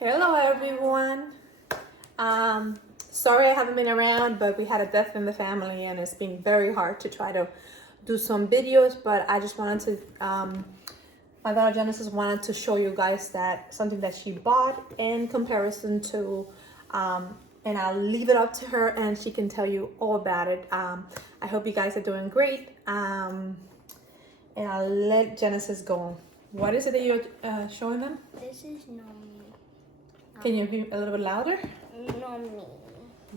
Hello everyone. Sorry I haven't been around, but we had a death in the family and it's been very hard to try to do some videos, but I just wanted to, my daughter Genesis wanted to show you guys that something that she bought in comparison to, and I'll leave it up to her and she can tell you all about it. I hope you guys are doing great, and I'll let Genesis go. What is it that you're showing them? This is Nommi. Can you be a little bit louder? Nommi.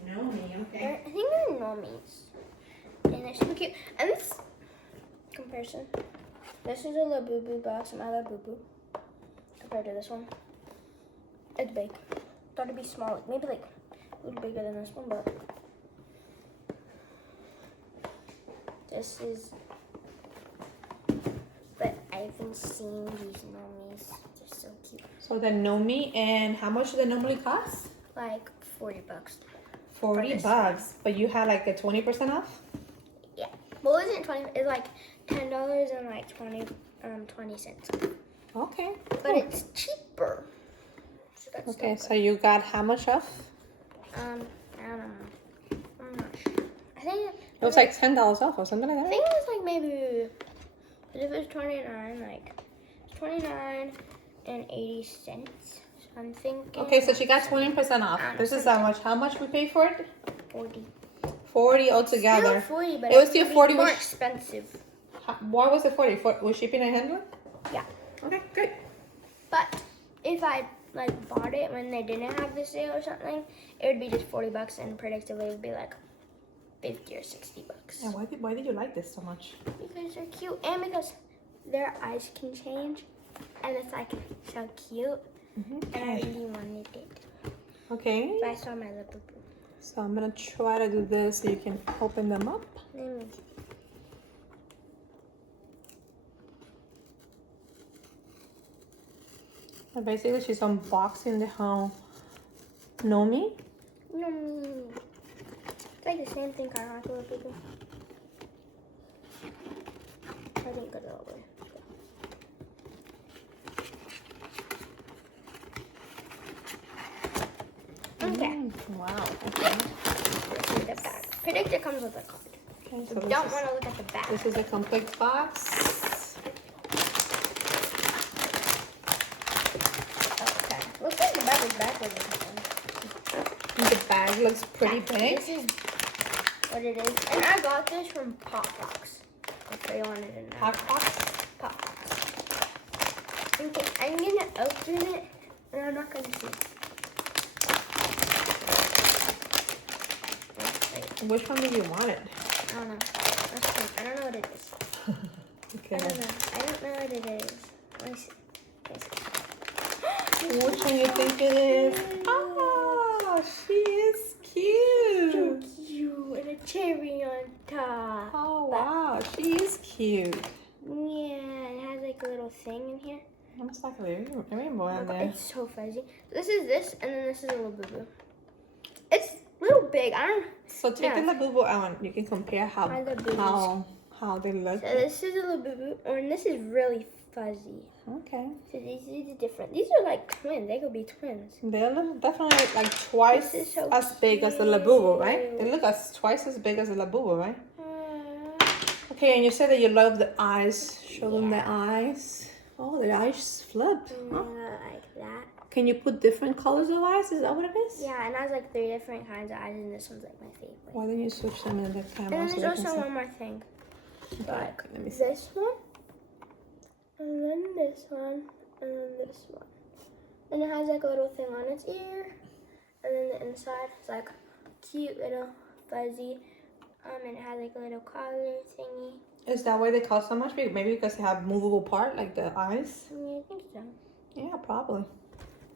Nommi, okay. I think they're Nommis. And they're so cute. And this comparison. This is a Labubu box, my Labubu. Compared to this one. It's big. Thought it'd be small. Maybe like a little bigger than this one, but this is. But I haven't seen these Nommis. They're so cute. So the Nommi, and how much do they normally cost? Like $40. $40, but you had like a 20% off? Yeah. Well, it isn't 20. It's like $10 and like 20 cents. Okay. But cool. it's cheaper. So that's Okay, still so you got how much off? good. I don't know. I'm not sure. I think It was like $10 off or something like I that. think it was like maybe. If it was 29, like it's 29 and 80 cents. So I'm thinking. Okay, so she got 20% off. This is how much? How much we paid for it? 40. 40 altogether. Still 40, but it was still 40. More expensive. Why was it 40? Was shipping and handling? Yeah. Okay, great. But if I like bought it when they didn't have the sale or something, it would be just $40, and predictably it would be like 50 or 60 bucks. And why did you like this so much? Because they're cute, and because their eyes can change, and it's like so cute, and I really wanted it. Okay. So I saw my little boo. So I'm gonna try to do this so you can open them up. And basically, she's unboxing the whole Nommi. Nommi. It's like the same thing, kind of like a little boo. I didn't go that way. Okay. Wow. Okay. This is the back. Predictor comes with a card. Okay. So don't want to look at the back. This is a complete box. Okay. Looks like the bag is backwards or something. The bag looks pretty big. This is what it is. And I got this from Pop Box. If they wanted to know. Hot box. Pop Box. Okay, I'm gonna open it and I'm not gonna see. Which one do you want it? I don't know. Let's see. I don't know what it is. Okay. I don't know. I don't know what it is. Let me see. Which one you think it is? Oh, she is cute. So cute. And a cherry on top. Oh, wow. She is cute. Yeah, it has like a little thing in here. Looks like a rainbow in there. It's so fuzzy. This is this, and then this is a little boo-boo. It's a little big. I don't. So take the Labubu out. You can compare how they look. So this is a little boo-boo, and this is really fuzzy. Okay. So these are different. These are like twins. They could be twins. They look definitely like twice So as big as the Labubu, right? They look twice as big as the Labubu, right? Okay, and you said that you love the eyes. Show them the eyes. Oh, the eyes flip. Huh? Like that. Can you put different colors of eyes? Is that what it is? Yeah, and I has like 3 different kinds of eyes, and this one's like my favorite. Why don't you switch them in the camera? And then so there's they can also see? one more thing. Like Let me see. this one, and then this one, and then this one. And it has like a little thing on its ear, and then the inside is like cute little fuzzy. And it has like a little collar thingy. Is that why they cost so much? Maybe because they have movable part, like the eyes? Yeah, I think so. Yeah, probably.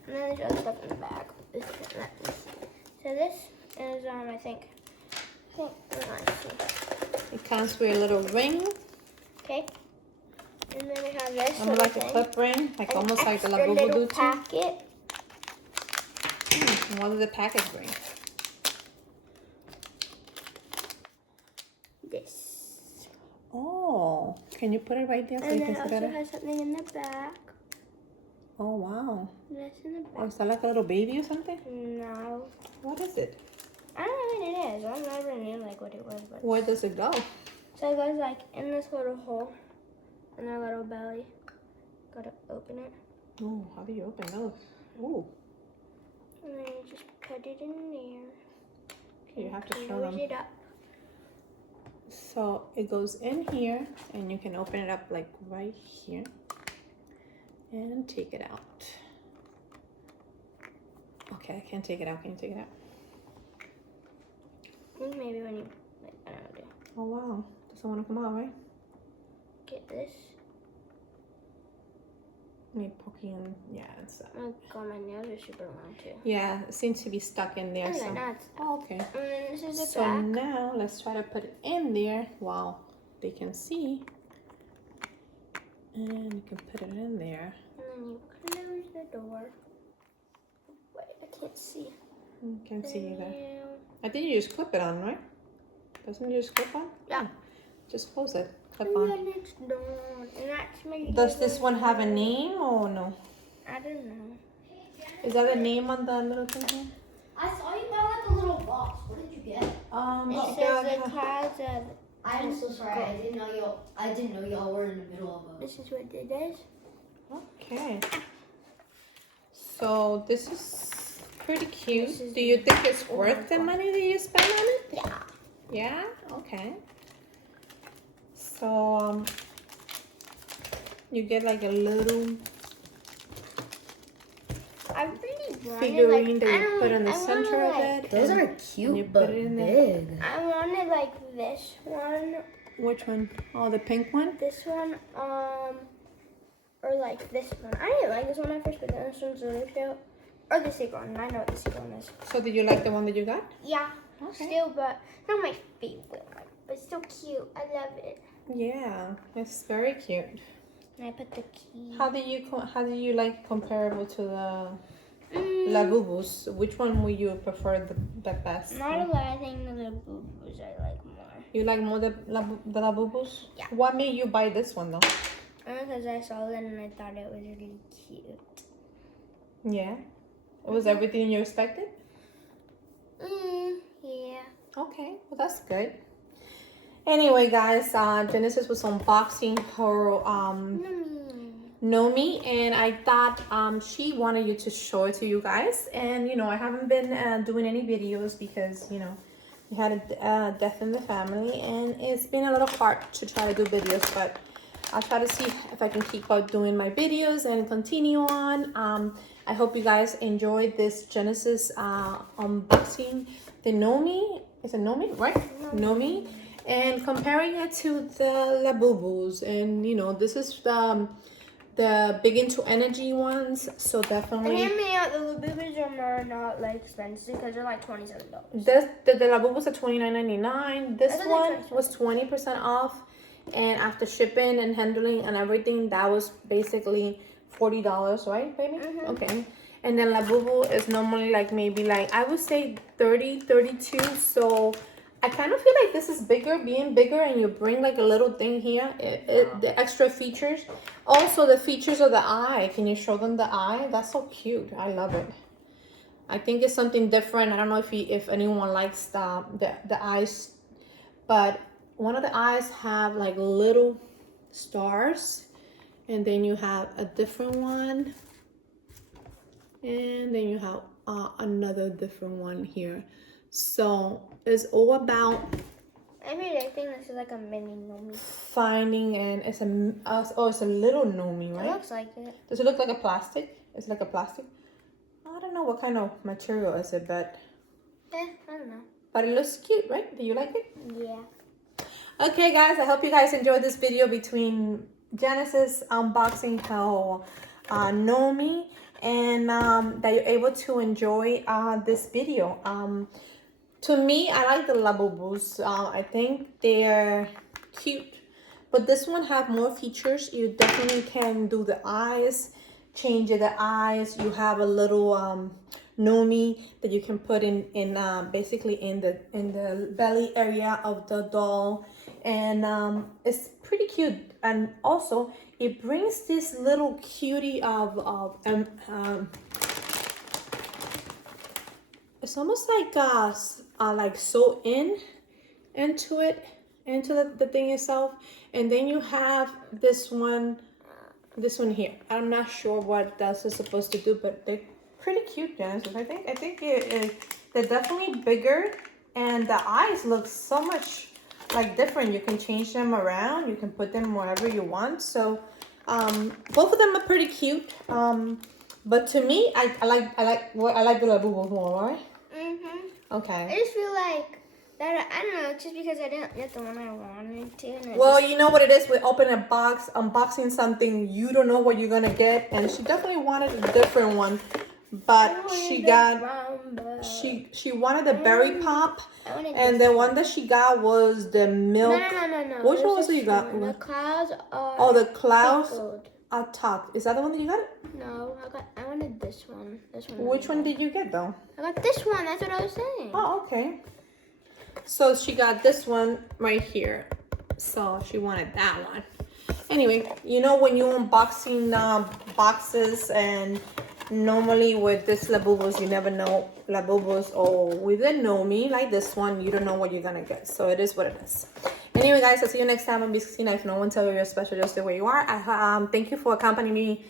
And then there's other stuff in the bag. This. So this is I think let's see. It comes with a little ring. Okay. And then we have this. I'm like a clip ring, like almost like the Labubu do too. Packet. What does the package bring? This. Oh, can you put it right there so And you then can it see also better? has something in the back. Oh, wow. That's in the Oh, back. is that like a little baby or something? No. What is it? I don't know what it is. I never knew like what it was. But Where does it go? so it goes like in this little hole in their little belly. Gotta open it. Oh, how do you open those? Oh, And then you just put it in there. okay, you have to show Close them. it up. So it goes in here and you can open it up like right here and take it out. Okay, I can't take it out. Can you take it out? I think maybe when you, like, I don't know, Oh, wow. Doesn't want to come out, right? get this. Me poking. Yeah, it's. Oh god, my nails are super long too. Yeah, it seems to be stuck in there. Okay, So. now it's Oh, okay. and then this is the So back. now let's try to put it in there while they can see. And you can put it in there. And then you close the door. Wait, I can't see. You can see either. Yeah. I think you just clip it on, right? Doesn't it just clip on? Yeah. Just close it. Clip And on. then it's done. And that's my Does this one have a name or no? I don't know. Is that a name on the little thing here? I saw you buy like a little box. What did you get? It I says got- the clouds of. I'm so sorry. I didn't know y'all were in the middle of a. This is what it is. Okay. So this is pretty cute. This is Do you think it's worth the money that you spend on it? Yeah. Yeah? Okay. So you get like a little I really wanted figurine like, that I you don't- put in the I center wanted, of like, it. Those and are you cute, put but it in there. big. I wanted like this one, Which one? Oh, the pink one? this one, or like this one. I didn't like this one at first, but then this one's really cute. Or the secret one. I know what the secret one is. So did you like the one that you got? Yeah. Okay. Still, but not my favorite one. But still cute. I love it. Yeah, it's very cute. And I put the key. How do you like comparable to the Mm, Lavubus? Which one would you prefer the best? Not a lot. I think the little boo-boos I like more. You like more the Lavubus? Yeah. What made you buy this one though? Because I saw it and I thought it was really cute. Yeah. It was everything you expected? Yeah. Okay, well that's good. Anyway, guys, Genesis was unboxing her Nommi, and I thought she wanted you to show it to you guys. And you know, I haven't been doing any videos because you know we had a death in the family, and it's been a little hard to try to do videos. But I'll try to see if I can keep out doing my videos and continue on. I hope you guys enjoyed this Genesis unboxing the Nommi. Is it Nommi, right? Nommi. And comparing it to the Labubus, and you know, this is the big into energy ones, so And definitely hear me out, the Labubus are not like expensive because they're like $27. the Labubus are $29.99. This I thought one they were was 20% off, and after shipping and handling and everything, that was basically $40, right, baby? Mhm. Okay. And then Labubu is normally like maybe like I would say 30, 32. So I kind of feel like this is bigger, being bigger, and you bring like a little thing here. The extra features. Also, the features of the eye. Can you show them the eye? That's so cute. I love it. I think it's something different. I don't know if anyone likes the eyes, but one of the eyes have like little stars, and then you have a different one, and then you have another different one here. So it's all about I think this is like a mini Nommi. finding, and it's a little Nommi, It right? looks like it. Does it look like a plastic? It's like a plastic. I don't know what kind of material is it, but I don't know. it looks cute, right? Do you like it? Yeah. Okay, guys, I hope you guys enjoyed this video between Genesis unboxing her Nommi, and that you're able to enjoy this video. To me, I like the Labubus. I think they're cute, but this one have more features. You definitely can do the eyes, change the eyes. You have a little Nommi that you can put in basically in the belly area of the doll, and it's pretty cute. And also it brings this little cutie of it's almost like sew into it, into the thing itself. And then you have this one here. I'm not sure what this is supposed to do, but they're pretty cute, Genesis. I think they're definitely bigger, and the eyes look so much like different. You can change them around. You can put them wherever you want. So both of them are pretty cute. But to me, I like the Labubu more, right? Okay. I just feel like that. I don't know. It's just because I didn't get the one I wanted to. And Well, you know what it is. We open a box, unboxing something. You don't know what you're gonna get, and she definitely wanted a different one, but she wanted the berry pop, and the one that she got was the milk. No. Which one was it you got? The clouds are. Oh, the clouds sprinkled. are topped. Is that the one that you got? No, I wanted this one. This one. Which one did you get though? I got this one. That's what I was saying. Oh, okay. So she got this one right here. So she wanted that one. Anyway, you know when you're unboxing boxes, and normally with this Labubus, you never know Labubus, or with a Nommi like this one, you don't know what you're gonna get. So it is what it is. Anyway, guys, I'll see you next time on B16. If no one tells you you're special just the way you are. Thank you for accompanying me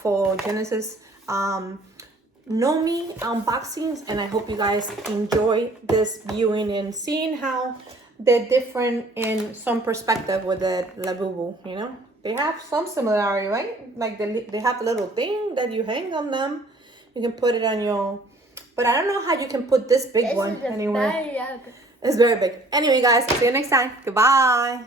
for Genesis Nommi unboxings, and I hope you guys enjoy this viewing and seeing how they're different in some perspective with the Labubu. You know, they have some similarity, right? Like they have the little thing that you hang on them. You can put it on your, but I don't know how you can put this big one anywhere. It's very big. Anyway, guys, see you next time. Goodbye.